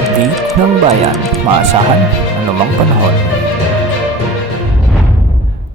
update ng bayan, maasahan anumang panahon.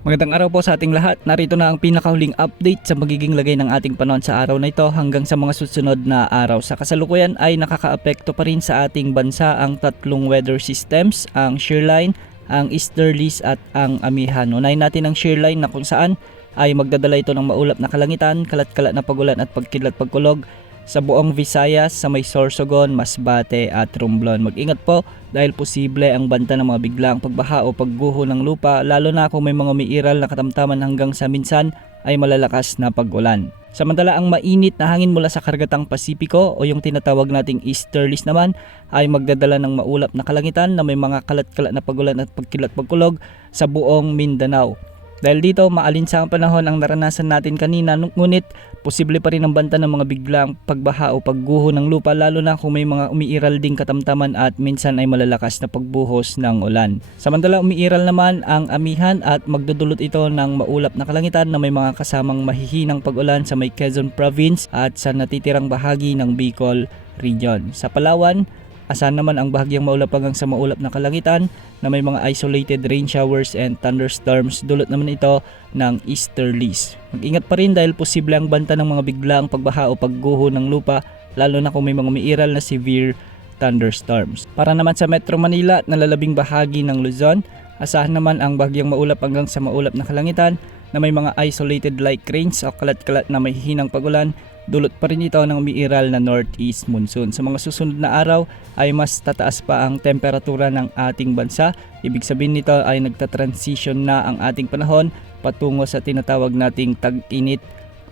Magandang araw po sa ating lahat. Narito na ang pinakahuling update sa magiging lagay ng ating panahon sa araw na ito hanggang sa mga susunod na araw. Sa kasalukuyan ay nakakaapekto pa rin sa ating bansa ang tatlong weather systems, ang shearline, ang easterlies at ang amihan. Unahin natin ang shearline na kung saan ay magdadala ito ng maulap na kalangitan, kalat-kalat na pagulan at pagkidlat-pagkulog sa buong Visayas, sa may Sorsogon, Masbate at Romblon. Mag-ingat po dahil posible ang banta ng mga biglaang pagbaha o pagguho ng lupa, lalo na kung may mga umiiral na katamtaman hanggang sa minsan ay malalakas na pag-ulan. Samantala ang mainit na hangin mula sa karagatang Pasipiko o yung tinatawag nating easterlies naman ay magdadala ng maulap na kalangitan na may mga kalat-kalat na pagulan at pagkilat-pagkulog sa buong Mindanao. Dahil dito, maalinsa ang panahon ang naranasan natin kanina, ngunit posible pa rin ang banta ng mga biglang pagbaha o pagguho ng lupa, lalo na kung may mga umiiral ding katamtaman at minsan ay malalakas na pagbuhos ng ulan. Samantala umiiral naman ang amihan at magdudulot ito ng maulap na kalangitan na may mga kasamang mahihinang pag-ulan sa may Quezon Province at sa natitirang bahagi ng Bicol Region. Sa Palawan, asahan naman ang bahagyang maulap hanggang sa maulap na kalangitan na may mga isolated rain showers and thunderstorms. Dulot naman ito ng easterlies. Mag-ingat pa rin dahil posible ang banta ng mga biglaang pagbaha o pagguho ng lupa, lalo na kung may mga umiiral na severe thunderstorms. Para naman sa Metro Manila at nalalabing bahagi ng Luzon, asahan naman ang bahagyang maulap hanggang sa maulap na kalangitan na may mga isolated light rains o kalat-kalat na may hinang pagulan. Dulot pa rin ito ng umiiral na northeast monsoon. Sa mga susunod na araw ay mas tataas pa ang temperatura ng ating bansa. Ibig sabihin nito ay nagtatransition na ang ating panahon patungo sa tinatawag nating tag-init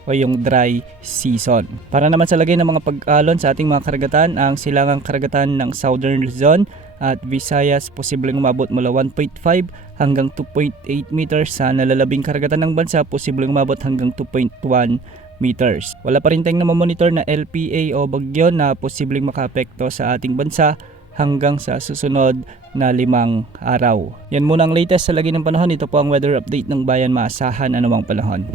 o yung dry season. Para naman sa lagay ng mga pag-alon sa ating mga karagatan, ang silangang karagatan ng Southern Luzon at Visayas posibleng umabot mula 1.5 hanggang 2.8 meters. Sa nalalabing karagatan ng bansa posibleng umabot hanggang 2.1 meters. Wala pa rin tayong namamonitor na LPA o bagyo na posibleng makaapekto sa ating bansa hanggang sa susunod na 5 araw. Yan muna ang latest sa lagay ng panahon. Ito po ang weather update ng bayan, maasahan anumang panahon.